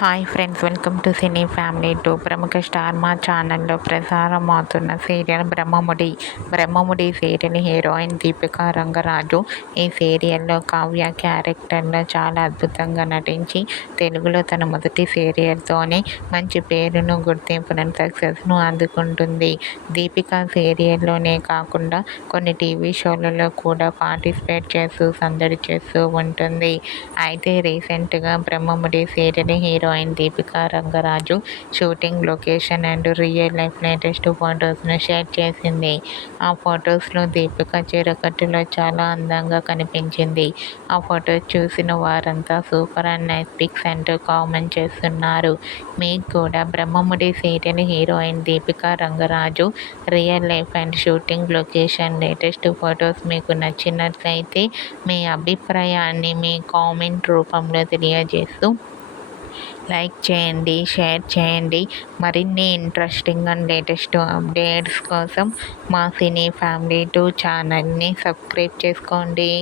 Hi friends, welcome to cine family two. ప్రముఖ star మా ఛానల్లో ప్రసారం అవుతున్న serial Brahmamudi serial heroine Deepika Rangaraju. ఈ సీరియల్లో కావ్య క్యారెక్టర్లో చాలా అద్భుతంగా నటించి తెలుగులో తన మొదటి సీరియల్తోనే మంచి పేరును, గుర్తింపును, సక్సెస్ను అందుకుంటుంది. దీపిక సీరియల్లోనే కాకుండా కొన్ని టీవీ షోలలో కూడా పార్టిసిపేట్ చేస్తూ సందడి చేస్తూ ఉంటుంది. అయితే రీసెంట్గా Brahmamudi serial heroine Deepika Rangaraju shooting location and real life latest ఫొటోస్ను షేర్ చేసింది. ఆ ఫొటోస్లో దీపిక చీరకట్టులో చాలా అందంగా కనిపించింది. ఆ ఫొటోస్ చూసిన వారంతా సూపర్ అండ్ నైస్ పిక్స్ అంటూ కామెంట్ చేస్తున్నారు. మీకు కూడా Brahmamudi serial heroine Deepika Rangaraju real life and shooting location latest photos మీకు నచ్చినట్లయితే మీ అభిప్రాయాన్ని మీ కామెంట్ రూపంలో తెలియజేస్తూ లైక్ చేయండి, షేర్ చేయండి. మరిన్ని ఇంట్రెస్టింగ్ అండ్ లేటెస్ట్ అప్డేట్స్ కోసం మా సినీ ఫ్యామిలీ 2 ఛానల్ని సబ్స్క్రైబ్ చేసుకోండి.